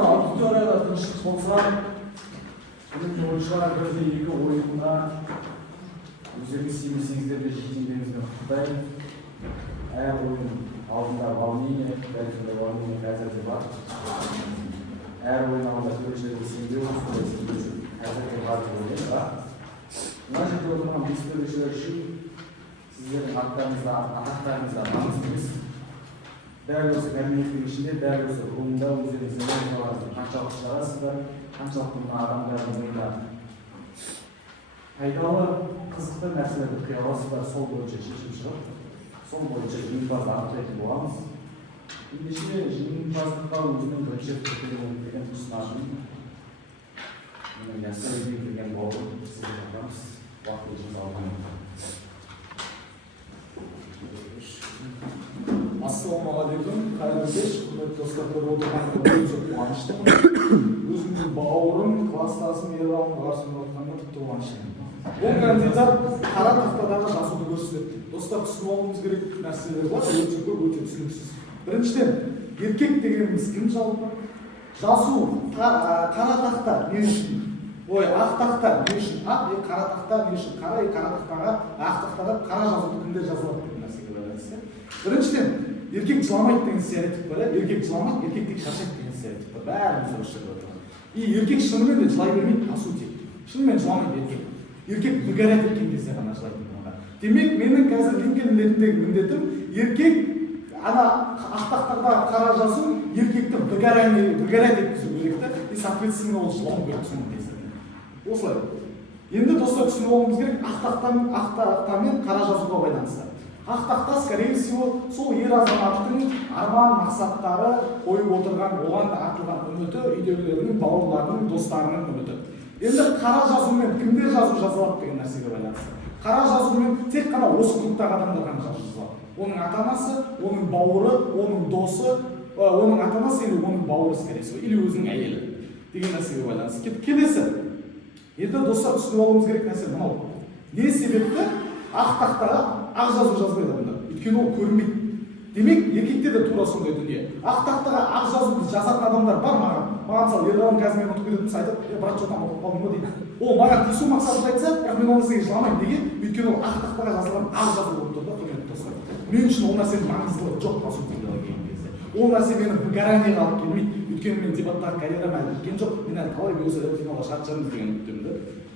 аудиторияда тыныштық болса, бүгін ойыншылар бірде екі ойынға өздеріңіз сенбесеңіздер жеткендеріңізбен құттықтаймын. Әр ойын алдында волнение, қазір де бар. Әр ойын алдында төрешілерге сенбеу, қазір де бар деп ойлаймын, бірақ мына жерде отырған бес төрешілер үшін сіздердің аттарыңызда, атақтарыңызда маңызды емес. Дәл осы кабинеттің ішінде, дәл осы румда өздеріңіздің ойыншыларыңызды қаншалықты шығарасыздар, қаншалықты мына адамдардың ойына пайдалы, қызықты нәрселерді құя аласыздар, сол бойынша шешім шығып, сол бойынша жеңімпазды анықтайтын боламыз. Ендеше жеңімпаздыққа өзінің бірінші тіркелген деген ұсынатын менің Яссауи деген бауырым сізге шақырамыз. Уақытыңызды алған. Ассалаумағалейкум, қайырлы кеш, құрметті достар, көріп отырғанға өте қуаныштымын. Өзімнің бауырым, кластасым Ерланның қарсысында отырғанына тіпті қуаныштымын. Бұл кандидат қара тақтадағы жазуды көрсетті. Достар, түсініп алуымыз керек нәрселер бар, өте көп, өте түсініксіз. Біріншіден, еркек дегеніміз кім жалпы? Жазу, қара тақта не үшін? Ақ тақта не үшін? Қара тақта не үшін? Қара тақтаға, ақ тақтаға қара жазуды кімдер жазылады деген нәрсеге байланысты. Біріншіден, еркек жыламайды деген стереотип бар, еркек жыламайды, еркек тек шаршайды деген стереотип бар. Бәріміз осы жерде отырған. И еркек шынымен де жылай бермейді, по сути. Шынымен жыламайды еркек. Еркек выгорать еткен кезде ғана жылайды. Демек, менің қазір Линкольн ретіндегі міндетім еркек ана ақ тақтадағы қара жазу еркекті выгорать еткізу керек та, и соответственно ол жылауы керек соның кесірінен. Осылай. Енді достар түсініп алуымыз керек, ақ тақта мен қара жазуға байланысты. Ақ тақта, скорее всего, сол ер азаматтың арман мақсаттары қойып отырған, оған артылған үміті, үйдегілерінің, бауырларының, достарының үміті. Енді қара жазумен кімдер жазу жазылады деген нәрсеге байланысты. Қара жазумен тек қана осы клубтағы адамдар ғана жазу жазылады. Оның ата-анасы, оның бауыры, оның досы, оның ата-анасы или оның бауыры, скорее всего, или өзінің әйелі деген нәрсеге байланысты. Келесі. Енді достар түсініп алуымыз керек нәрсе мынау. Не себепті ақ тақтаға ақ жазу жазбайды адамдар? Өйткені ол көрінбейді. Демек, еркекте де тура сондай дүние. Ақ тақтаға ақ жазуды жазатын адамдар бар маған. Маған сал, Ерлан қазір мен ұтып кететініміз айтып, брат, что там ұтып қалдың ба дейді. Ол маған тиісу мақсатында айтса, бірақ мен оны сізге жыламаймын деген, өйткені ол ақ тақтаға жазылған ақ жазу болып тұр да, құрметті достар. Мен үшін ол нәрсенің маңыздылығы жоқ, по сути келген кезде. Ол нәрсе мені выгораниеға алып келмейді. Өйткені мен дебаттағы карьерам әлі біткен жоқ, мен әлі талай осы финалға шығарып деген үміттемін.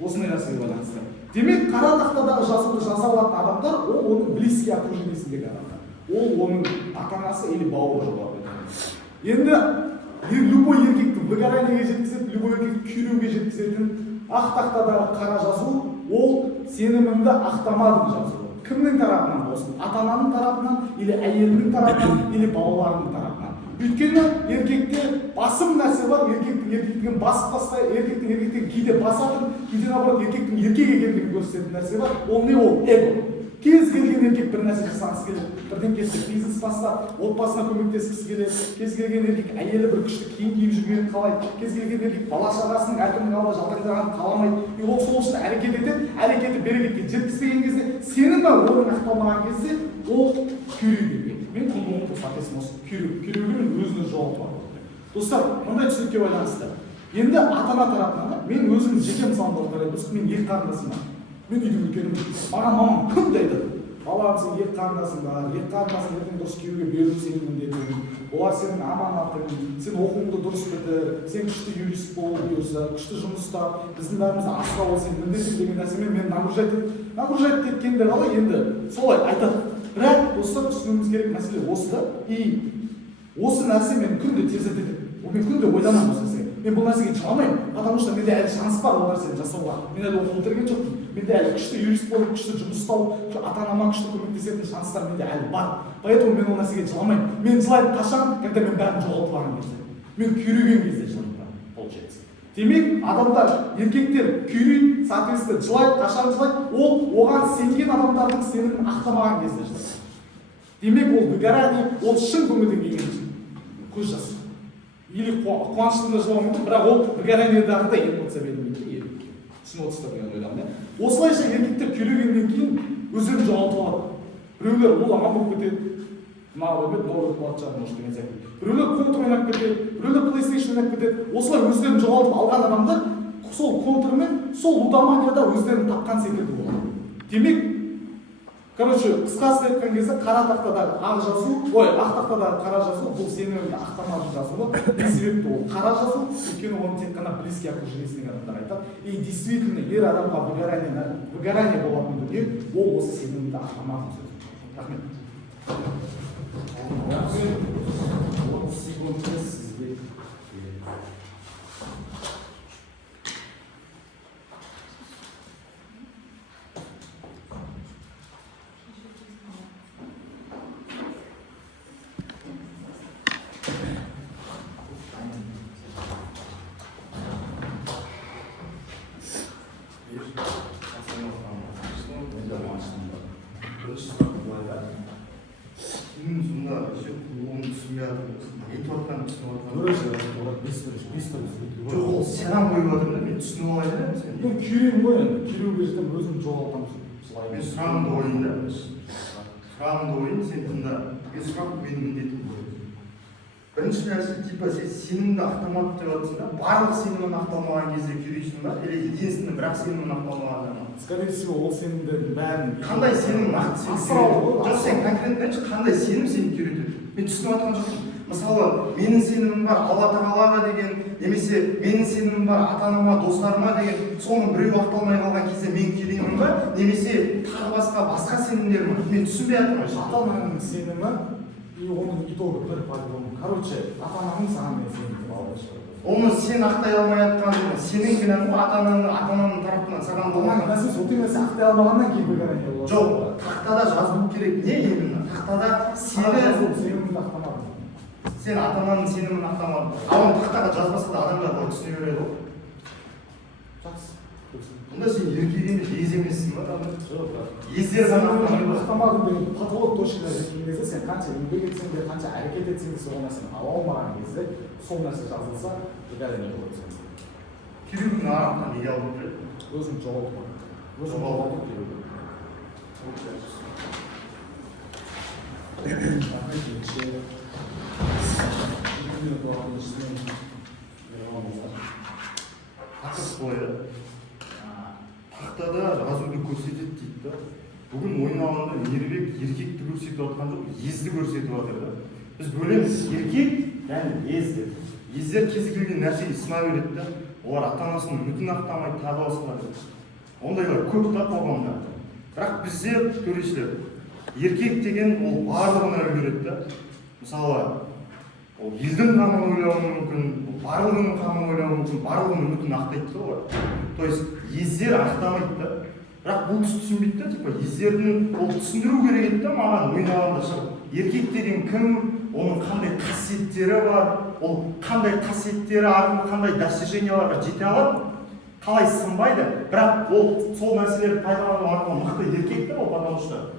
Осындай нәрсеге байланысты. Демек, қара тақтадағы жазуды жаза алатын адамдар, ол оның близкий окружениесіндегі адамдар. Ол оның ата-анасы или бауыры болады. Енді любой еркекті выгораниеге жеткізетін, любой еркекті күйреуге жеткізетін ақ тақтадағы қара жазу, ол сеніміңді ақтамадың жазу. Кімнің тарапынан болсын? Ата-ананың тарапынан, или әйелінің тарапынан, или балаларының тарапынан. Өйткені еркекте басым нәрсе бар, еркектің басып тастай, еркектің кейде басатын, кейде наоборот еркектің еркек екендігін көрсететін нәрсе бар. Ол не ол? Эго. Кез келген еркек бір нәрсе жасағысы келеді, бірдеңкесі бизнес бастап, отбасына көмектескісі келеді, кез келген еркек әйелі бір күшті киім киіп жүргенін қалайды, кез келген еркек бала шағасының әркімнің алдында жалтаңдағанын қаламайды. И ол сол үшін әрекет етеді, әрекеті берекетке жеткізбеген кезде, сенің оның ақталмаған кезде ол күйреуге. Мен құндылықтың соответственно осы күйреуге мен өзіне жауап бар. Достар, мындай түсінікке байланысты. Енді ата-ана тарапынан мен өзім жеке мысалымды қараймын, мен екі қарындасымын. Мен үйдің үлкенімін. Маған мамам күнде айтады. Балам, сен екі қарындасың ертең дұрыс күйеуге беру сенің міндетің. Олар сенің аманатың, сен оқуыңды дұрыс бітір, сен күшті юрист бол бұйырса, күшті жұмыс тап, біздің бәрімізді асырап ал сен міндетің деген нәрсемен мен нагружать еткенде қалай енді солай айтады. Бірақ достар түсінуіміз керек мәселе осы да. И осы нәрсе мені күнде тездетеді. Мен күнде ойланамын осы нәрсеге. мен бұл нәрсеге жыламаймын, потому что менде әлі шанс бар ол нәрсені жасауға. Мен әлі оқу бітірген жоқпын. Менде әлі күшті юрист болып, күшті жұмыс тауып, ата-анама күшті көмектесетін шанстар менде әлі бар. Поэтому мен ол нәрсеге жыламаймын. Мен жылаймын қашан, когда мен бәрін жоғалтып алған кезде. Мен күйреген кезде жылаймын, получается. Демек, адамдар, еркектер күйрейді, соответственно, жылайды, қашан жылайды, ол оған сенген адамдардың сенімін ақтамаған кезде жылайды. Демек, ол выгорание, ол шын көңілден келген көз жасы. Или қуаныштың да жылауы мүмкін, бірақ ол выгораниедағы да эмоция бермейді. Түсініп отырсыздар деген ойдамын. Осылайша еркектер күйрегеннен кейін өздерін жоғалтып алады. Біреулер ол аман болып кетеді. Мынау өмет мол болады жағын может деген сияқты. Біреулер контр ойнап кетеді, біреулер PlayStation ойнап кетеді. Осылай өздерін жоғалтып алған адамдар сол контрмен, сол лудоманияда өздерін тапқан секілді болады. Демек, қысқасын айтқан кезде қара тақтадағы ақ жазу, ақ тақтадағы қара жазу, бұл сенімді ақтамады жазуы. Не себепті ол қара жазу, өйткені оны тек қана близкий окружениесінің адамдар айтады. И действительно, ер адамға выгорание болатын дүние, ол осы сенімді ақтамады сөзі. Рахмет. 30 секундта сізге жоқ, ол саған қойып жатыр да, мен түсініп алайын да сен. Мен күйреймін ғой енді, күйреуге жетем өзімді жоғалтамын. Мен сұрағымды қойын да. Сұрағымды қойын, сен тыңда. Мен сұрақ менің міндетім ғой. Бірінші нәрсе, типа сен сенімді ақтамады деп жатырсың да, барлық сенімін ақталмаған кезде күйрейсің ба, или единственный бірақ сенімін ақталмаған ма? Скорее всего, ол сенімдердің бәрін қандай сенім нақты сен күйретеді? Жоқ, сен конкретно айтшы, қандай сенім сені күйретеді? Мен түсініп жатқан жоқпын. Мысалы, менің сенімім бар Алла Тағалаға деген, немесе менің сенімім бар ата-анама, достарыма деген, соның біреуі ақталмай қалған кезде мен күйреймін ба, немесе тағы басқа сенімдер ме? Мен түсінбей жатырмын. ата-ананың сенімі и оның итогі бір по-любому. Короче, ата-ананың саған мен сенімді алды. Оны сен ақтай алмай жатқан, сенің кінәң ғой, ата-ананың тарапынан саған болған. Нәрсе сол нәрсе ақтай алмағаннан кейін выгорание болады. Жоқ, тақтада жазылу керек. Не именно? Тақтада сенімді ақтамады. Сен ата-ананың сенімін ақтамадың. Ал оны тақтаға жазбаса да адамдар оны түсіне береді ғой. Жақсы. Онда сен еркек емес, ез емессің ба? Жоқ. Ездер ғана ақтамадың деген подвод точкаға жеткен кезде сен қанша еңбек етсең де, қанша әрекет етсең де сол нәрсені ала алмаған кезде сол нәрсе жазылса, выгорание болады. күйреудің арқасынан неге алып келеді? Өзін жоғалтып. Өзін жоғалтып келеді. Тақырып былай да. Тақтада жазуды көрсетеді дейді да. Бүгін ойын алғанда Мейірбек еркекті көрсетіп жатқан жоқ, езді көрсетіп жатыр да. Біз бөлеміз еркек, яғни ез деп. Ездер кез келген нәрсеге сына береді да. Олар ата-анасының үмітін ақтамай тағы басқалар. Ондайлар көп та қоғамда. Бірақ бізде төрешілер еркек деген ол барлығына үлгереді да. Мысалы, ол елдің қамын ойлауы мүмкін, барлығының қамын ойлауы мүмкін, барлығының үмітін ақтайды да олар. То есть ездер ақтамайды да. Бірақ бұл түсінбейді да, типа ездердің ол түсіндіру керек еді да маған ойнағанда шығып. Еркек деген кім, оның қандай қасиеттері бар, ол қандай қасиеттері арқылы қандай достиженияларға жете алады, қалай сынбайды, бірақ ол сол нәрселерді пайдалану арқылы мықты еркек те ол, потому что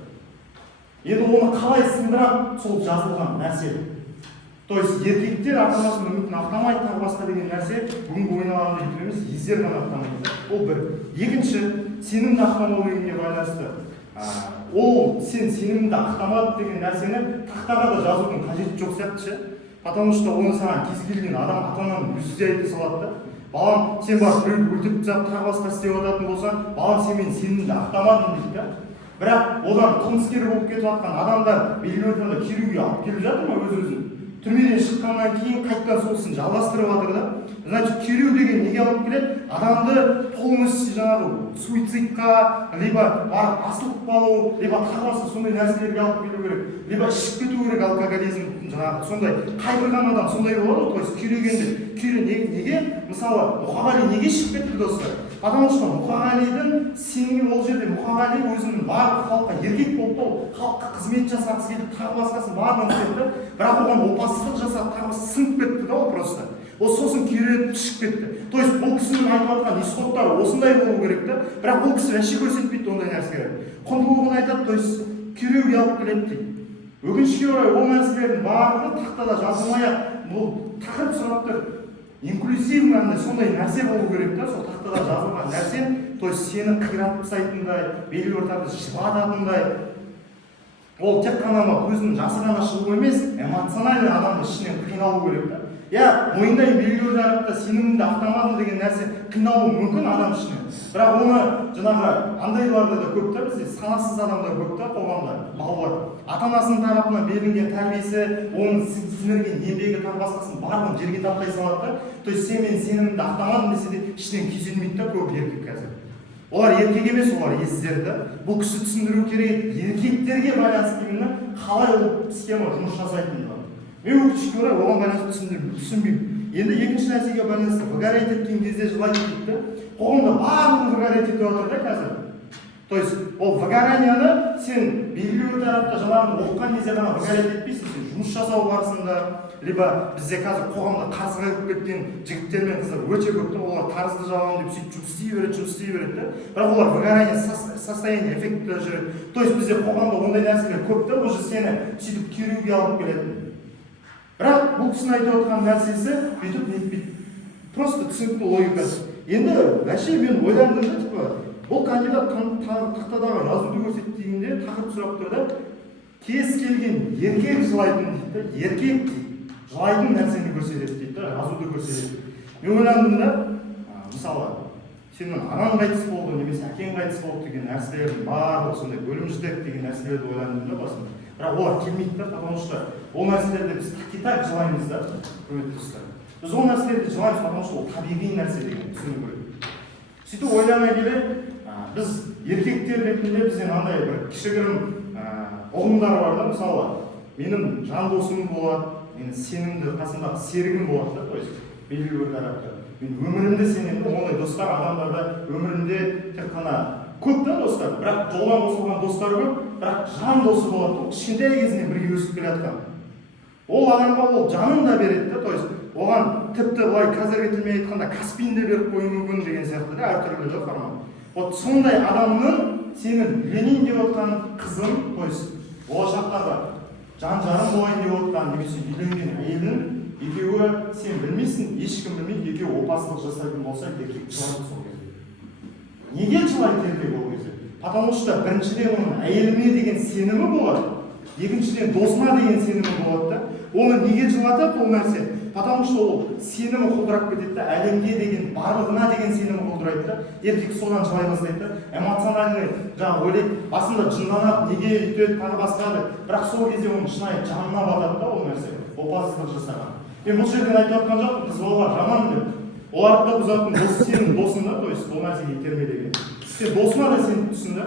енді оны қалай сындырады сол жазылған нәрсе. То есть еркектер ата-анасының үмітін ақтамайды, тағы басқа деген нәрсе бүгінгі ойналғанда жетіп емес, ездер ғана ақтамайды. Ол бір. Екінші, сенімді ақтамау дегенге байланысты. Ол сен сенімді ақтамады деген нәрсені тақтаға да жазудың қажеті жоқ сияқты ше. Потому что оны саған кез келген адам ата-ананың өзі де айта салады да. Балам, сен барып біреуді өлтіріп тастап тағы басқа істеп жататын болсаң, балам сен мен сенімді ақтамадың дейді да. Бірақ одан қылмыскер болып кетіп жатқан адамдар белгілі ортада күйреуге алып келіп жатыр ма өз-өзін? Түрмеден шыққаннан кейін қайтадан сол ісін жалғастырып жатыр да. Значит, күйреу деген неге алып келеді? Адамды полностью жаңағы суицидқа, либо барып асылып қалу, либо тағы басқа сондай нәрселерге алып келу керек, либо ішіп кету керек алкоголизм дейтін жаңағы сондай қайғырған адам сондай болады ғой. То есть күйрегенде неге мысалы Мұқағали неге шығып кетті достар? Потому что Мұқағалидың сенімі ол жерде Мұқағали өзінің барлық халыққа еркек болып халыққа қызмет жасағысы келіп тағы басқасын барлығын істеді, бірақ оған опасыздық жасап тағы сынып кетті да ол просто. Ол сосын күйреніп түсіп кетті. То есть бұл кісінің айтып жатқан исходтары осындай болу керек та, бірақ бұл кісі вообще көрсетпейді ондай нәрселерді. Құндылығын айтады, то есть күйреуге алып келеді дейді. Өкінішке орай ол нәрселердің барлығы тақтада жазылмай-ақ, бұл тақырып сұрақтар инклюзивный андай сондай нәрсе болу керек та, сол тақтада жазылған нәрсе, то есть сені қиратып тастайтындай, белгілі бір тәртіпте жылататындай, ол тек қана көзінің жасы ғана шығу емес, эмоциональный адамды ішінен қиналу керек та. Мойындайын белгілі бір тәртіпте сеніміңді ақтамады деген нәрсе қиналуы мүмкін адам ішінен. Бірақ оны жаңағы андайларда да көп та, бізде санасыз адамдар көп та қоғамда, балалар. Ата-анасының тарапынан берілген тәрбиесі, оның сіңірген еңбегі тағы басқасын барлығын жерге таптай салады да. То есть сен мен сеніміңді ақтамадым десе де ішінен күйзелмейді да көп еркек қазір. Олар еркек емес, олар ездер да. Бұл кісі түсіндіру керек, еркектерге байланысты именно қалай ол схема жұмыс жасайтынын. Мен өкінішке орай оған байланысты түсінбеймін. Енді екінші нәрсеге байланысты выгорать еткен кезде жылайды дейді. Қоғамда барлығы выгорать етіп отыр да қазір. То есть ол выгоранияны сен белгілі бір тарапта жаңағы оқыған кезде ғана выгорать етпейсің, сен жұмыс жасау барысында, либо бізде қазір қоғамда қарсыға кіріп кеткен жігіттер мен қыздар өте көп та, олар қарызды жабамын деп сөйтіп жұмыс істей береді да. Бірақ олар выгорание состояние эффектіде жүреді. То есть бізде қоғамда ондай нәрселер көп та, уже сені сөйтіп күйреуге алып келеді. Бірақ бұл кісінің айтып отқан нәрсесі бүйтіп нетпейді. Просто түсінікті логикасы. Енді вообще мен ойландым да, типа, бұл кандидат тақтадағы жазуды көрсетпегенде тақырып сұрап тұр да, кез келген еркек жылайтын дейді да, еркек жылайтын нәрсені көрсетеді дейді да, жазуды көрсетеді. Мен ойландым да, мысалы, сенің анаң қайтыс болды, немесе әкең қайтыс болды деген нәрселердің барлығы сондай өлімшілдік деген нәрселерді ойландым да басында. Бірақ олар келмейді да, потому что ол нәрселерді біз так жылаймыз да, құрметті достар. Біз ол нәрселерді жылаймыз, потому что ол табиғи нәрсе деген түсіну керек. Сөйтіп ойлана келе, біз еркектер ретінде бізден андай бір кішігірім ұғымдар бар да, мысалы, менің жан досым болады, менің сенімді қасымдағы серігім болады да, то есть белгілі бір тарапта. Мен өмірімде сенемін, ондай достар адамдарда өмірінде тек қана көп та достар, бірақ жолдан қосылған достар көп, бірақ жан досы болады, кішкентай кезінен бірге өсіп келе жатқан. Ол адамға ол жанын да береді да, то есть оған тіпті былай қазіргі тілмен айтқанда Каспийін де беріп қою мүмкін деген сияқты да, әртүрлі да формат. Вот сондай адамның сенің Ленин деп отқан қызың, то есть болашақтағы жан-жарым болайын деп отқан немесе үйленген әйелің екеуі сен білмейсің, ешкім білмейді, екеуі опасыздық жасайтын болса, еркек жылайды сол кезде. Неге жылайды еркек ол кезде? Потому что біріншіден оның әйеліме деген сенімі болады, екіншіден досына деген сенімі болады да. Оны неге жылатады ол нәрсе? Потому что ол сенімі құлдырап кетеді да, әлемге деген, барлығына деген сенімі құлдырайды да. Еркек содан жылай бастайды да. Эмоциональный, жаңағы ойлайды, басында жынданады, неге өйтеді, тағы басқа, бірақ сол кезде оның шынайы жанына батады да ол нәрсе, опасыздық жасаған. Мен бұл жерден айтып жатқан жоқпын, қыз балалар жаман деп. Оларды да бұзатын досы сенің досың да, то есть бұл нәрсеге итермелеген. Сен досына да сен түсін да.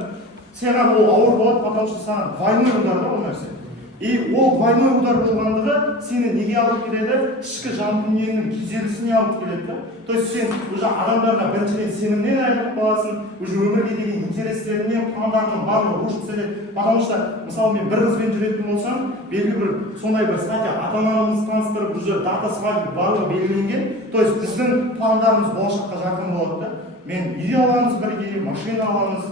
Саған ол ауыр болады, потому что саған двойной удар да ол нәрсе. И ол двойной удар болғандығы сені неге алып келеді? Ішкі жан дүниеңнің күйзелісіне алып келеді да. То есть сен уже адамдарға біріншіден сенімнен айырылып қаласың, уже өмірге деген интерестерінен, пландарының барлығы рушится етеді. Потому что мысалы мен бір қызбен жүретін болсам, белгілі бір сондай бір статья ата-анамызды таныстырып, уже дата свадьбы барлығы белгіленген. То есть біздің пландарымыз болашаққа жарқын болады да. Мен үй аламыз бірге, машина аламыз,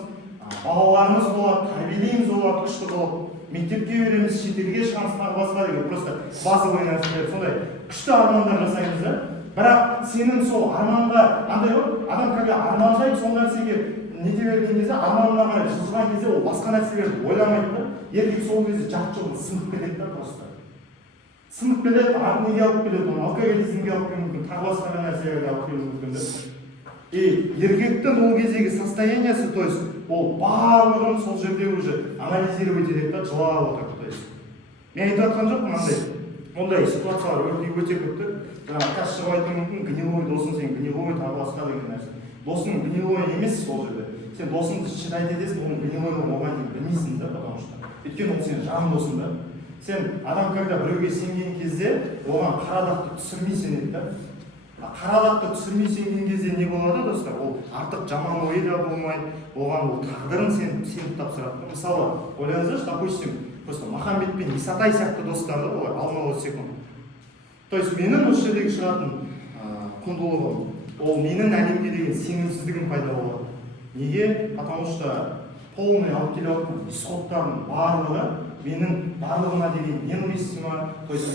балаларымыз болады, тәрбиелейміз оларды күшті қылып. Мектепке береміз, шетелге шығамыз, тағы басқа деген просто базовый нәрселер, сондай күшті армандар жасаймыз да. Бірақ сенің сол арманға андай ғой, адам когда армандайды, сол нәрсеге нете берген кезде, арманына қарай жылжыған кезде ол басқа нәрселерді ойламайды да. Еркек сол кезде жарты жолын сынып кетеді да просто. Сынып кетеді, неге алып келеді, оны алкоголизмге алып келуі мүмкін, тағы басқа нәрселерге алып келуі мүмкін да. И еркектің ол кездегі состояниясы, то есть ол барлығын сол жерде уже анализировать етеді да, жылап отыр. То есть мен айтып жатқан жоқпын, ондай ситуациялар өте көп та. Жаңағы қас шығып айтуы мүмкін, гнилой досың, сен гнилой, тағы басқа деген нәрсе. Досың гнилой емес сол жерде. Сен досыңды считать етесің, оның гнилой болғанын білмейсің да, потому что өйткені ол сенің жан досың да. Сен адам когда біреуге сенген кезде оған қара дақты түсірмей сенеді да. Қара дақты түсірмей сенген кезде не болады достар? Ол артық жаман ойы да болмайды, оған ол тағдырын сеніп тапсырады. Мысалы, ойлаңыздаршы, допустим, просто Махамбет пен Исатай сияқты достарды олар алмалы секунд. То есть менің осы жердегі шығатын құндылығым, ол менің әлемге деген сенімсіздігім пайда болады. Неге? Потому что полный алып келе жатқан исходтардың барлығы менің барлығына деген ненавистіма, то есть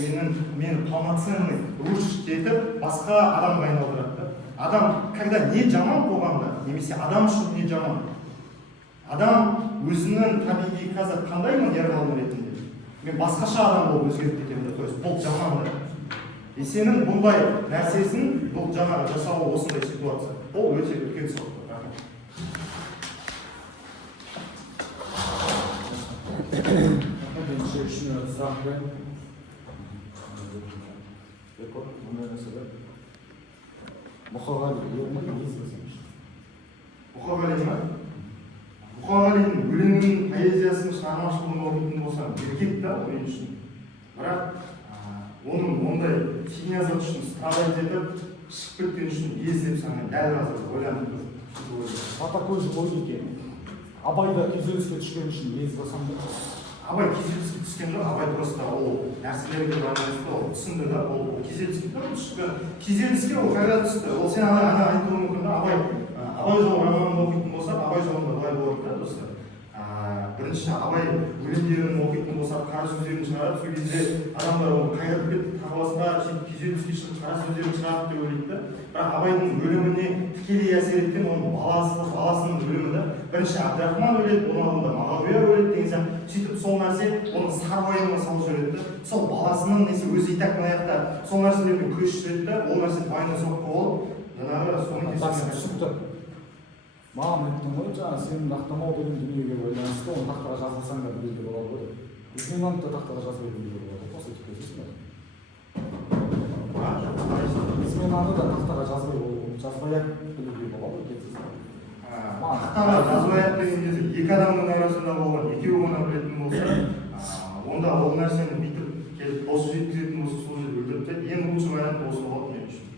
мені полноценный рушить етіп басқа адамға айналдырады. Адам, когда не жаман қоғамда, немесе адам үшін не жаман, адам өзінің табиғи қазір қандаймын ер ғалым ретінде, мен басқаша адам болып өзгеріп кетемін, то есть бұл жаман да. И сенің бұндай нәрсесін, бұл жаңағы жасауы осындай ситуация, ол өте үлкен сауат. Бірінші үшіне сұрақ бер. Бұндай нәрселер. Мұқағали өлеңін естісеңіз. Мұқағали ма? Мұқағалидың өлеңінің поэзиясының шығармашылығын оқитын болсам, еркек та мен үшін. Бірақ оның ондай фигня зат үшін страдать етіп, шығып кеткен үшін ез деп санаймын. Дәл қазір ойланып тұрмын. По такой же логике Абайда күйзеліске түскен үшін ез болсам да. Абай күйзеліске түскен жоқ, Абай просто ол нәрселерге байланысты ол түсінді да, ол күйзеліске күйзеліске ол қайда түсті. Ол сен ана айтуы мүмкін да, Абай жолы романын оқитын болсақ, Абай жолында былай болады да достар. Бірінші Абай өлеңдерін оқитын болсақ, қара сөздерін шығарады, сол кезде адамдар оны қайырып кетіп, тағыласына күйзеліске шығып қара сөздерін шығарады деп ойлайды да. Бірақ Абайдың өліміне тікелей әсер еткен оның баласының өлімі да. Бірінші Әбдірахман өледі, оның алдында Мағауия өледі деген сияқты. Сөйтіп сол нәрсе оның сар уайымына салып жібереді да. Сол баласының несі өзі итак аяқта сол нәрселермен күресіп жүреді да, ол нәрсе байына соққы болып, жаңағы соның кесіміне түсіпті. Маған айттың ғой, жаңа сенің ақтамау деген дүниеге байланысты, оны тақтаға жазылсаң да білуге болады ғой. Өзінен анты тақтаға жазбай білуге болады. Осы етіп көзесің бе? Мен аны да тақтаға жазбай-ақ білуге болады екенсіз. Тақтаға жазбай-ақ деген кезде екі адамның арасында болған екеуі ғана білетін болса, онда ол нәрсені бүйтіп келіп осы жеткізетін болса сол жерде өлтіріп тастайды. Ең лучший вариант осы болады мен үшін.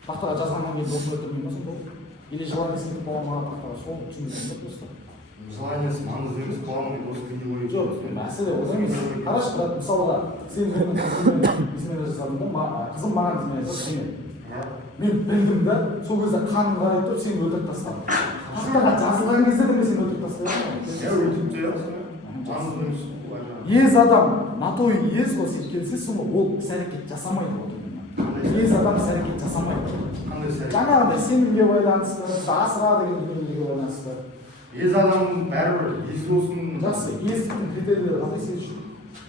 Тақтаға жазғаннан кейін досын өлтірмей ма сонда? Или желание сеніп болған тақтаға сол түсінбейтін жоқ просто. Желаниесі маңызды емес, қоғамның досы гнилой. Жоқ, мәселе ол емес. Қарашы, брат, мысалға сен менің измена жасадың да, қызым маған измена жасады. Мен білдім да, сол кезде қаным қарай тұрып сені өлтіріп тастадым. Тақтаға жазылған кезде де мен сені өлтіріп тастадым. Өлтіріп жібересің. Маңызды емес. Ез адам, на то и ез ғой, сен келсесің ғой, ол іс-әрекет жасамайды ғой. Ез адам іс-әрекет жасамайды. Жаңағыдай сенімге байланысты, асыра деген дүниеге байланысты. Ез адамның бәрібір ез болсын. Жақсы, ездіктің критерийлері қандай сен үшін?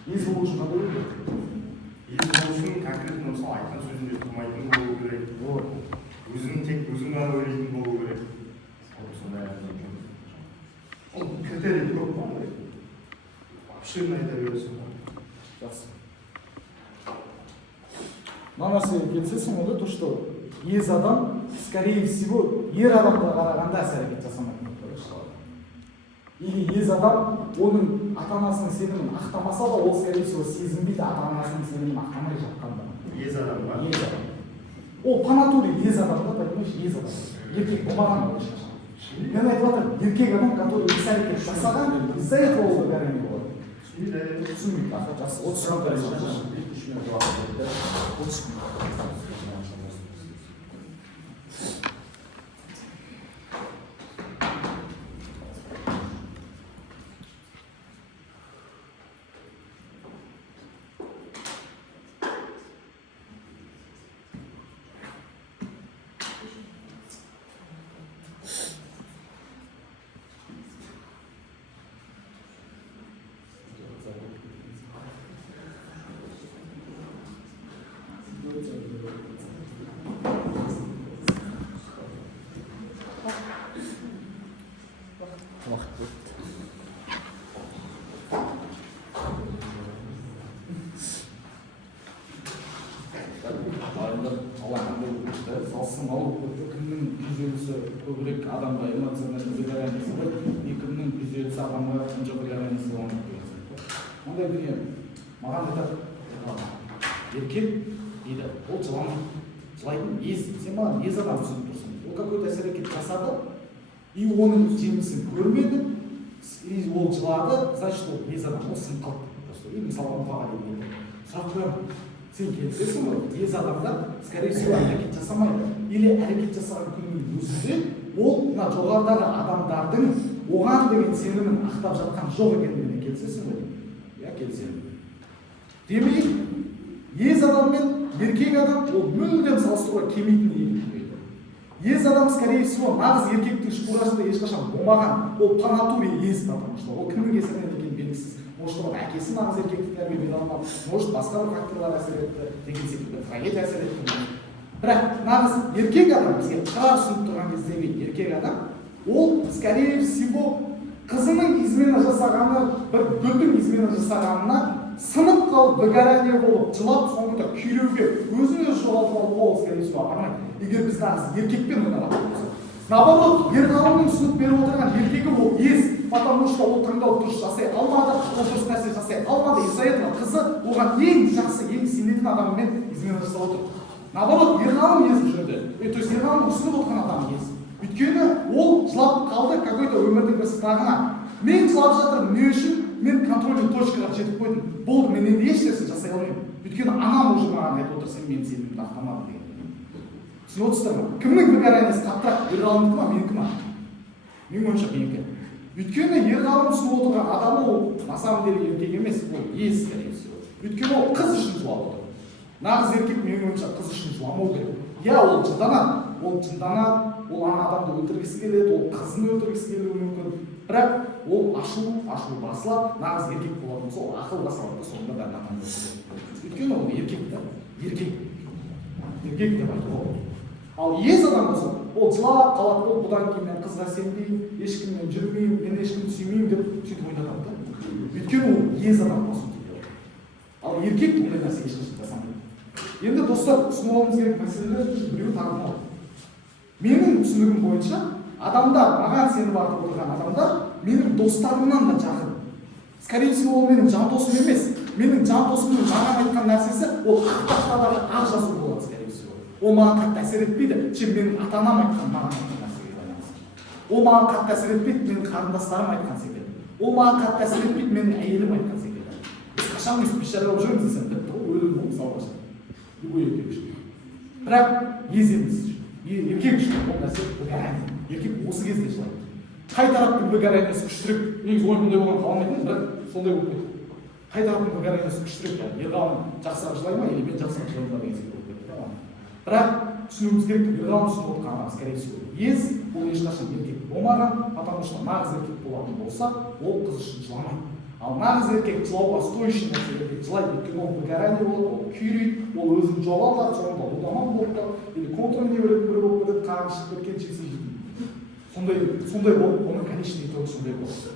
Ез болу үшін қандай өлді? Ез болу үшін конкретно мысалы айтқан сөзінде тұрмайтын болу керек. Өзің тек өзің ғана ойлайтын болу керек. Ол критерий көп қой. Обширно айта бересің. Жақсы. Мына нәрсеге келсесің онда, то что ез адам, скорее всего, ер адамға қарағанда іс-әрекет жасамайтын болып шығады. Или ез адам оның ата-анасының сенімін ақтамаса да, ол скорее всего сезінбейді ата-анасының сенімін ақтамай жатқанда. Ез адам ба? Ез адам. Ол по натуре ез адам да, понимаешь, ез адам. Еркек болмаған ол ешқашан. Мен айтып жатырмын, еркек адам, который іс-әрекет жасаған, из-за этого ол да бәріне болады. Түсінбейді, жақсы. 30 Кімнің күйзелісі көбірек адамға эмоциональный байланысты бар, кімнің күйзелісі адамға жоқ байланысты болмайды деген. Ондай дүние маған айтады, еркек дейді, ол жыламайды. Жылайтын ез. Сен маған ез адам түсініп тұрсың. Ол какой-то іс-әрекет жасады, и оның жемісін көрмеді, и ол жылады, значит, ол ез адам, ол сынып қалды. И мысалы мұқағали сұрақ қоямын, сен келісесің ғой, ез адамдар, скорее всего, әрекет жасамайды. Или әрекет жасаған күннің өзінде ол мына жоғарыдағы адамдардың оған деген сенімін ақтап жатқан жоқ екендігіне келісесің ғой? Иә, келісемін. Демек, ез адам мен еркек адам ол мүлдем салыстыруға келмейтін екі. Ез адам, скорее всего, нағыз еркектің шкурасында ешқашан болмаған, ол по натуре ез, потому что ол кімнің кесірінен екені белгісіз. Может, оның әкесі нағыз еркекті тәрбиелей алмады, может, басқа бір факторлар әсер етті, деген секілді трагедия әсер етті. Бірақ нағыз еркек адам, бізге қырар түсініп тұрған кездегі еркек адам, ол, скорее всего, қызының измена жасағаны, бір гүлдің измена жасағанына сынып қалып, выгорание болып, жылап, соңында күйреуге, өзін өзі жоғалтып алып, ол, скорее всего, апармайды. Егер біз нағыз еркекпен ойнап болсақ. Наоборот, ер ғалымның ұсынып беріп отырған еркегі ол ез, потому что ол таңдау дұрыс жасай алмады, ол дұрыс нәрсе жасай алмады, из-за этого қызы оған ең жақсы, ең сенетін адаммен измена жасап отыр. Наоборот, ер ғалым ез жүрді. То есть ер ғалым ұсынып отырған адам ез. Өйткені ол жылап қалды какой-то өмірдің бір сынағына. Мен жылап жатырмын, не үшін? Мен контрольный точкаға жетіп қойдым. Болды, мен енді еш нәрсе жасай алмаймын. Өйткені анам уже маған айтып отыр, сен менің сенімімді ақтамадың деген. Түсініп отырсыздар ма? Кімнің выгораниесі қаттырақ, ер ғалымдікі ма, менікі ма? Менің ойымша менікі. Өйткені ер ғалым ұсынып отырған адамы ол на самом деле еркек емес, ол ез, скорее всего. Өйткені ол қыз үшін жылап отыр. Нағыз еркек менің ойымша қыз үшін жыламау керек. Иә, ол жынданады, ол ана адамды өлтіргісі келеді, ол қызын өлтіргісі келуі мүмкін. Бірақ ол ашу басылап, нағыз еркек болатын болса, ол ақыл басалады, соңында бәрін атан көрсетеді. Өйткені ол еркек деп айтуға болады. Ал ез адам болса, ол жылап қалады, ол бұдан кейін мен қызға сенбеймін, ешкіммен жүрмеймін, мен ешкімді сүймеймін деп сөйтіп ойнатады да. Өйткені ол ез адам болсын дейді. Ал еркек ондай нәрсе ешқашан жасамайды. Енді достар, түсініп алуымыз керек мәселелер біреуі тағы мынау. Менің түсінігім бойынша адамдар, маған сеніп артып отырған адамдар менің достарымнан да жақын. Скорее всего, ол менің жан досым емес. Менің жан досымның маған айтқан нәрсесі ол ақ тақтадағы ақ жазу болады, скорее всего. Ол маған қатты әсер етпейді, чем менің ата-анам айтқан маған айтқан нәрсеге байланысты. Ол маған қатты әсер етпейді, менің қарындастарым айтқан секілді. Ол маған қатты әсер етпейді, менің әйелім айтқан секілді. Біз қашан өстіп бейшара болып жүрміз десем, тіпті ол өлім болып мысалға шығады. Любой еркек үшін. Бірақ ез емес. Еркек үшін ол нәрсе выгорание. Еркек осы кезде жылайды. Қай тараптың выгораниесі күштірек? Негізі ойым бұндай болған қаламайтын, бірақ сондай болып кетті. Қай тараптың выгораниесі күштірек? Ер ғалым жақсырақ жылай ма, или мен жақсырақ жылаймын ба деген секілді болып кетті. Бірақ түсінуіміз керек, ер ғалым түсініп отырған адам, скорее всего, ез ол ешқашан еркек болмаған, потому что нағыз еркек болатын болса, ол қыз үшін жыламайды. Ал нағыз еркек жылауға стоящий нәрсе еркек жылайды, өйткені ол выгорание болады, ол күйрейді, ол өзін жоғалтады, соңында ұлдаман болып қалады, или контрневротик бірі болып кетеді, қарны шығып кеткен шексіз жейтін. Сондай болып, оның конечный итогі сондай болады.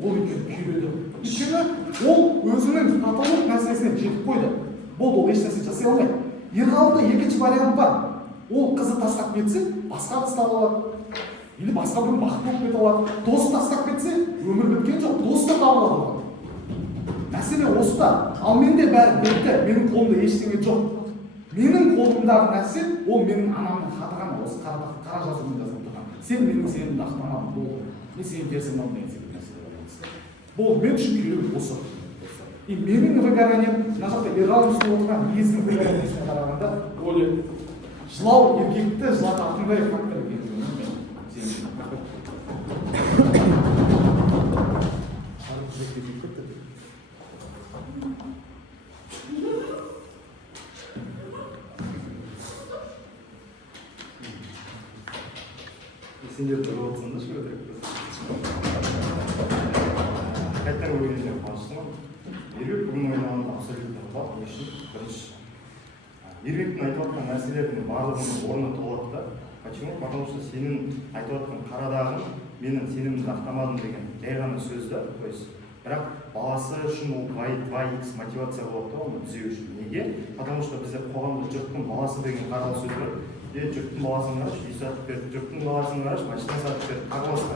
Ол өйткені күйреді. Өйткені ол өзінің патологиялық нәрсесіне жетіп қойды. Болды, ол еш нәрсе жасай алмайды. Ер ғалымда екінші вариант бар. Ол қызы тастап кетсе, басқа тастап алады. Или басқа бір бақыт болып кете алады. Досы тастап кетсе, өмір біткен жоқ, досы да табылады. Мәселе осыда. Ал менде бәрі бітті, менің қолымда ештеңе жоқ. Менің қолымдағы нәрсе, ол менің анамның хаты ғана, осы қара жазумен жазып тұрған. Сен менің сенімді ақтамадың, болды. Мен сенің персонал деген секілді нәрселер байланысты. Болды, мен үшін күйреу осы. И менің выгоранием, мына жақта ер ғалым ұсынып отырған ездің выгораниесіне қарағанда, ол жылау еркекті жылататындай фактор екенін мен сенемін. Сендер тұрып отырсың да шүкір. Қайтар ойынмен қуаныштымын. Ербек бүгін ойнағанда абсолютно бар, не үшін? Бірінші. Ербектің айтып жатқан нәрселердің барлығының орны толады да. Почему? Потому что сенің айтып жатқан қарадағың менің сенімімді ақтамадым деген жай ғана сөз да. То есть, бірақ баласы үшін ол 2х мотивация болады да, оны түзеу үшін. Неге? Потому что бізде қоғамда жұрттың баласы деген қаралы сөз бар. жұрттың баласын қарашы, үй сатып берді, жұрттың баласын қарашы, машина сатып берді, тағы басқа.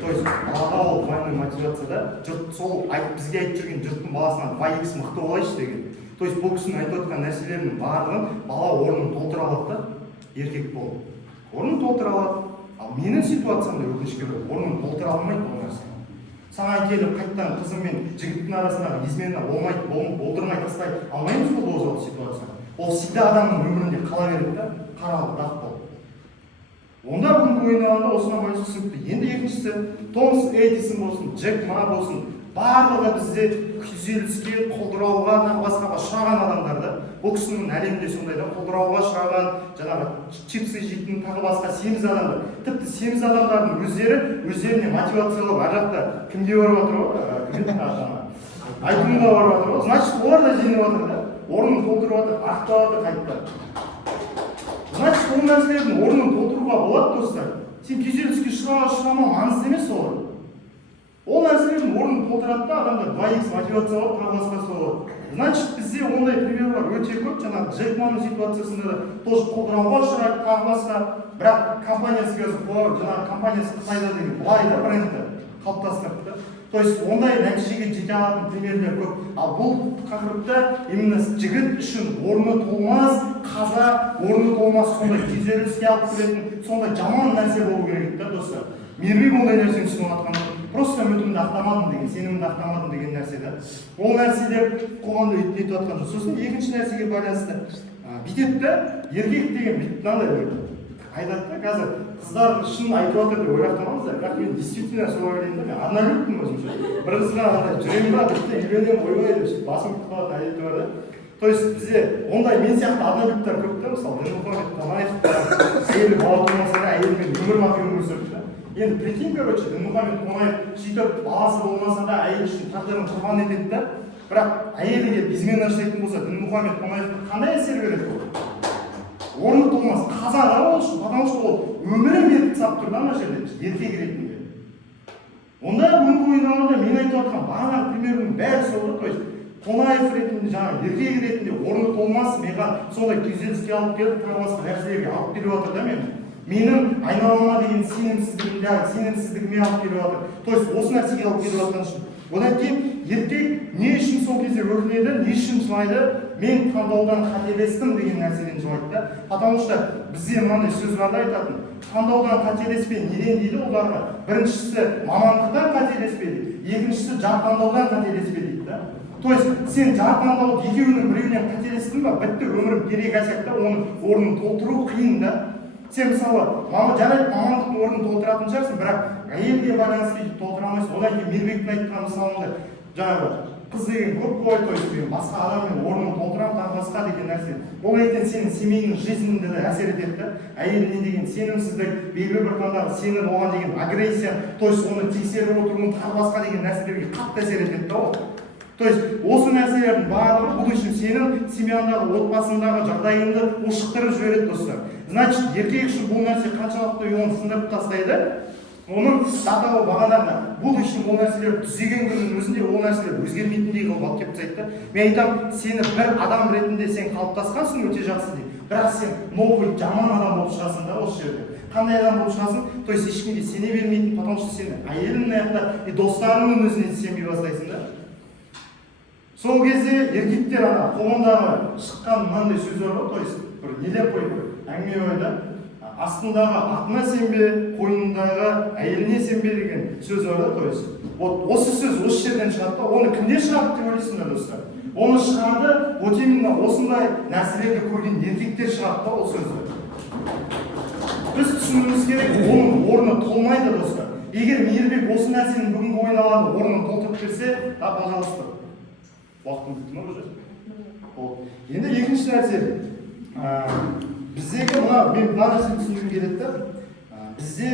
То есть балаға ол двойной мотивацияда жұрт сол бізге айтып жүрген жұрттың баласынан 2х мықты болайыншы деген. То есть бұл кісінің айтып отқан нәрселерінің барлығын бала орнын толтыра алады да, еркек болып. Орнын толтыра алады. Ал менің ситуациямда өкінішке орай орнын толтыра алмайды ол нәрсе. Саған келіп қайттан қызым мен жігіттің арасындағы измена болдырмай тастай алмаймыз бұл ол ситуацияда. Ол всегда адамның өмірінде қала береді да, қаралы дақ болып. Онда бүгінгі ойнағанда осыған байланысты түсінікті. Енді екіншісі, Томас Эдисон болсын, Джек Ма болсын, барлығы бізде күйзеліске, құлдырауға, тағы басқаға ұшыраған адамдарды, бұл кісінің әлемінде сондай да құлдырауға ұшыраған, жаңағы чипсы жейтін тағы басқа семіз адамдар. Тіпті семіз адамдардың өздеріне мотивациялап ар жақта кімге барып жатыр ғой? Айтымға барып жатыр ғой. Значит, олар да жеңіп жатыр да. Орнын толтырып жатыр, ақтап жатыр қайтта. Значит, ол нәрселердің орнын толтыруға болады, достар. Сен күйзеліске ұшырама маңызды емес олар. Ол нәрселердің орнын толтырады да, адамдар 2х мотивация алып, тағы басқасы болады. Значит, бізде ондай примерлар өте көп. Жаңағы Джек Маның ситуациясында да тоже құлдырауға ұшырайды, тағы басқа. Бірақ компаниясы жаңағы компаниясы Қытайда деген былай да брендті қалыптастырды да. То есть ондай нәтижеге жете алатын примерлер көп. Ал бұл тақырыпта именно жігіт үшін орны толмас, қаза, орны толмас сондай күйзеліске алып келетін, сондай жаман нәрсе болу керек да, достар. Мейірбек ондай нәрсені түсініп жатқан. Просто үмітімді ақтамадым деген, сенімді ақтамадым деген нәрсе да. Ол нәрселер қоғамда өйтіп жатқан жоқ. Сосын екінші нәрсеге байланысты бүйтеді да, еркек деген бүйтіп мынандай айтады да, қазір қыздар шын айтып жатыр деп ойлақтамаңыздар, бірақ мен действительно солай ойлаймын да, мен однолюбпін өзімше. Bir қызға андай жүремін ба, бітті үйленемін ойбай деп басым кетіп қалатын әдеті бар да. То есть бізде ондай мен сияқты однолюбтар көп та, мысалы Дінмұхамед Қонаев әйелі бала тумаса да әйелімен өмір бақи өмір сүрді да. Енді прикинь, короче, Дінмұхамед Қонаев сөйтіп баласы болмаса да әйел үшін тағдырын құрбан етеді да, бірақ әйелі келіп измена жасайтын болса Дінмұхамед Қонаевқа қандай әсер береді ол? Орны толмас, қаза да ол үшін, потому что ол өмірін беріп тастап тұр да ана жерде, еркек ретінде. Онда бүгінгі ойнағанда мен айтып жатқан бағанағы примердің бәрі сол да, то есть Қонаев ретінде, жаңағы еркек ретінде орны толмас, маған сондай күйзеліске алып келіп, тағы басқа нәрселерге алып келіп жатыр да менің айналама деген сенімсіздігіме алып келіп жатыр. То есть осы нәрсеге алып келіп жатқан үшін. Одан кейін еркек не үшін сол кезде өкінеді, не үшін жылайды, мен таңдаудан қателестім деген нәрседен жылайды да. Потому что бізде мынандай сөз бар да айтатын, таңдаудан қателеспе, неден дейді оларға? Біріншісі мамандықтан қателеспе дейді, екіншісі жар таңдаудан қателеспе дейді да. То есть сен жар таңдауды екеуінің біреуінен қателестің ба, бітті өмірің керек сияқты, оның орнын толтыру қиын да. Сен мысалы, жарайды мамандықтың орнын толтыратын шығарсың, бірақ әйелге байланысты өйтіп толтыра алмайсың. Одан кейін Мейірбектің айтқан мысалында жаңағы қыз деген көп қой, то есть басқа адаммен орнын толтырамын, тағы басқа деген нәрсе. Ол ертең сенің семейдің жизнінде де әсер етеді да. Әйеліне деген сенімсіздік, белгілі бір таңдағы сенің оған деген агрессия, то есть оны тексеріп отыруын, тағы басқа деген нәрселерге қатты әсер етеді да ол. То есть осы нәрселердің барлығы бұл үшін сенің семьяндағы, отбасындағы жағдайыңды ушықтырып жібереді, достар. Значит, еркек үшін бұл нәрсе қаншалықты оны сындырып тастайды, оның атауы бағанағы бұл үшін ол нәрселер түзеген күннің өзінде ол нәрселер өзгермейтіндей қылып алып келіп тастайды. Мен айтамын, сені бір адам ретінде сен қалыптасқансың өте жақсы дейді, бірақ сен новый жаман адам болып шығасың да осы жерде. Қандай адам болып шығасың? То есть ешкімге сене бермейтін, потому что сен әйеліңнің аяқта и достарыңның өзіне сенбей бастайсың да. Сол кезде еркектер ана қоғамдағы шыққан мынандай сөздер бар, то есть бір нелепой әңгіме бар да. Астындағы атына сенбе, қойнындағы әйеліне сенбе деген сөз бар да, то есть. Вот осы сөз осы жерден шығады да, оны кімде шығарды деп ойлайсыңдар достар? Оны шығарды, вот именно осындай нәрселерді көрген еркектер шығады да ол сөзді. Біз түсінуіміз керек, оның орны толмайды достар. Егер Мейірбек осы нәрсенің бүгінгі ойын алады, орнын толтырып берсе, да, пожалуйста. Уақытым бітті ме уже? Енді екінші нәрсе, біздегі мен мына нәрсені түсінгім келеді да, бізде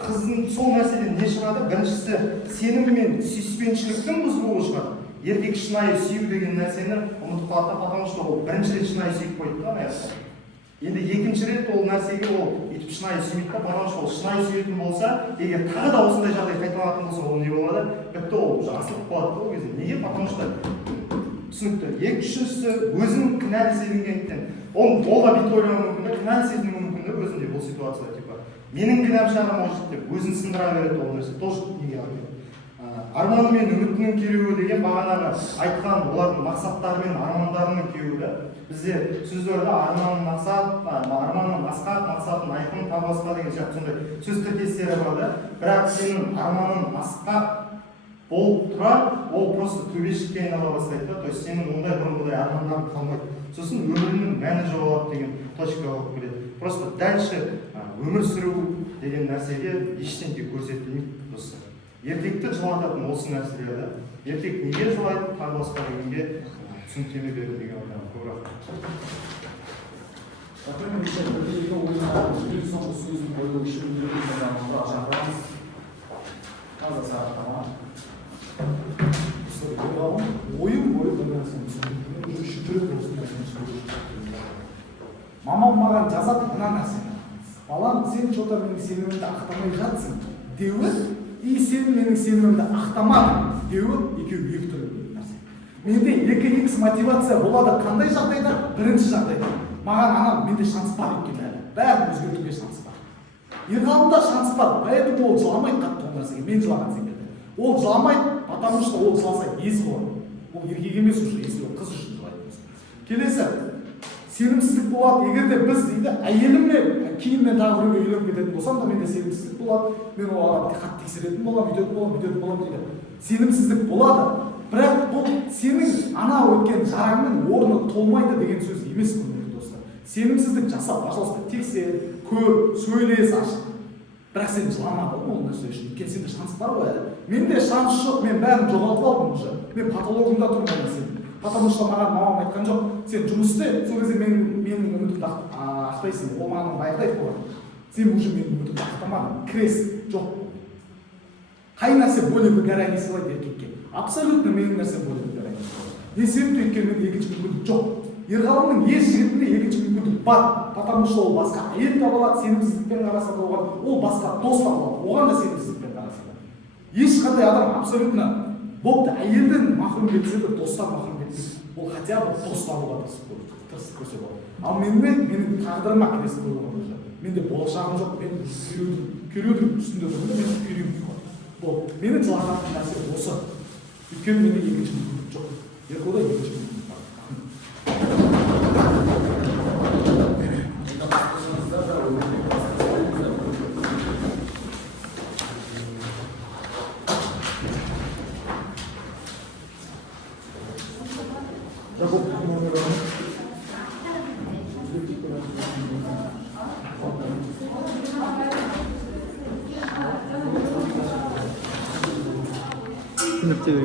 қыздың сол нәрседен не шығады? Біріншісі сенім мен сүйіспеншіліктің бұзылуы шығады. Еркек шынайы сүю деген нәрсені ұмытып қалады, потому что ол бірінші рет шынайы сүйіп қойды да аяқта. Енді екінші рет ол нәрсеге ол өйтіп шынайы сүймейді да, потому что ол шынайы сүйетін болса, егер тағы да осындай жағдай қайталанатын болса, ол не болады? Бітті ол асылып қалады да ол кезде. Неге? Потому что түсінікті. Үшіншісі өзін кінәлі сезінгендіктен. Ол да бүйтіп ойлауы мүмкін да, кінәлі сезіну мүмкін бұл ситуация, типа менің кінәм шығар может деп өзін сындыра береді ол нәрсе тоже неге алып арманы мен үмітінің келуі деген бағанағы айтқан олардың мақсаттары мен армандарының келуі да бізде сөздерде арман мақсат, арманның асқақ, мақсатын айқын, тағы басқа деген сияқты сондай сөз тіркестері бар да. Бірақ сенің арманың асқақ болып тұра, ол просто төбешікке айнала бастайды да. То есть сенің ондай бұрынғыдай армандарың қалмайды. Сосын өмірінің мәні жоғалады деген точкаға алып келеді. Просто дальше өмір сүру деген нәрсеге ештеңе көрсетілмейді достар. Ертекті жылататын осы нәрселер да. Ертек неге жылайды, тағы басқа дегенге түсініктеме беру деген ойдан көбірек. Например, бірдегі ойына ең соңғы сөзін қою үшін шақырамыз. Қазір сағаттама. Ойым бойы бір нәрсені түсіндім. Уже үшінші рет осы нәрсені түсіндім. Мамам маған жазады мына нәрсені. Балам, сен что-то менің сенімімді ақтамай жатсың деуі, и сен менің сенімімді ақтамадың деуі екеуі екі түрлі нәрсе. Менде 2x мотивация болады қандай жағдайда? Бірінші жағдайда. Маған анам менде шанс бар екен әлі. Бәрін өзгертуге шанс бар. Ерғалымда шанс бар, поэтому ол жыламайды қатты ол нәрсеге. Мен жылаған секілді. Ол жыламайды, потому что ол жыласа ез болады. Ол еркек емес уже, ез ол қыз үшін жылайды. Келесі, сенімсіздік болады. Егер де біз дейді, әйеліммен кейін мен тағы біреуге үйленіп кететін болсам да менде сенімсіздік болады. Мен ол адамды қатты тексеретін боламын, бүйтетін боламын дейді. Сенімсіздік болады. Бірақ бұл сенің ана өткен жараңның орны толмайды деген сөз емес көңілді достар. Сенімсіздік жасап, пожалуйста, тексер, көр, сөйлес, ашық. Бірақ сен жыламадың ол нәрсе үшін. Өйткені сенде шанс бар ғой әлі. Менде шанс жоқ, мен бәрін жоғалтып алдым уже. Мен патологымда тұрмын сен. Потому что маған мамам айтқан жоқ, сен жұмыс істе, сол кезде менің үмітімді ақтайсың. Ол маған байқайды болады. Сен уже менің үмітімді ақтамадың. Крес жоқ. Қай нәрсе более выгорание сыйлайды еркекке? Абсолютно менің нәрсе более выгорание сыйлайды. Не себепті өйткені менде екінші мүмкіндік жоқ. Ерғалымның еш жігітінде екінші мүмкіндік бар. Потому что ол басқа әйел таба алады, сенімсіздікпен қараса да оған, ол басқа дос таба алады. Оған да сенімсіздікпен қараса да. Ешқандай адам абсолютно бопты әйелден махрұм етсе де достан махрұм етпейді. Ол хотя бы дос табуға тырысып көрсе болады. Ал менің тағдырыма кіресіп қойған уже. Менде болашағым жоқ, мен күйреудің үстінде тұрмын, мен күйреуім жоқ. Бұл мені жылататын нәрсе осы. Өйткені менде екінші мүмкіндік жоқ. Еркода екінші мүмкіндік бар. Сыныптегі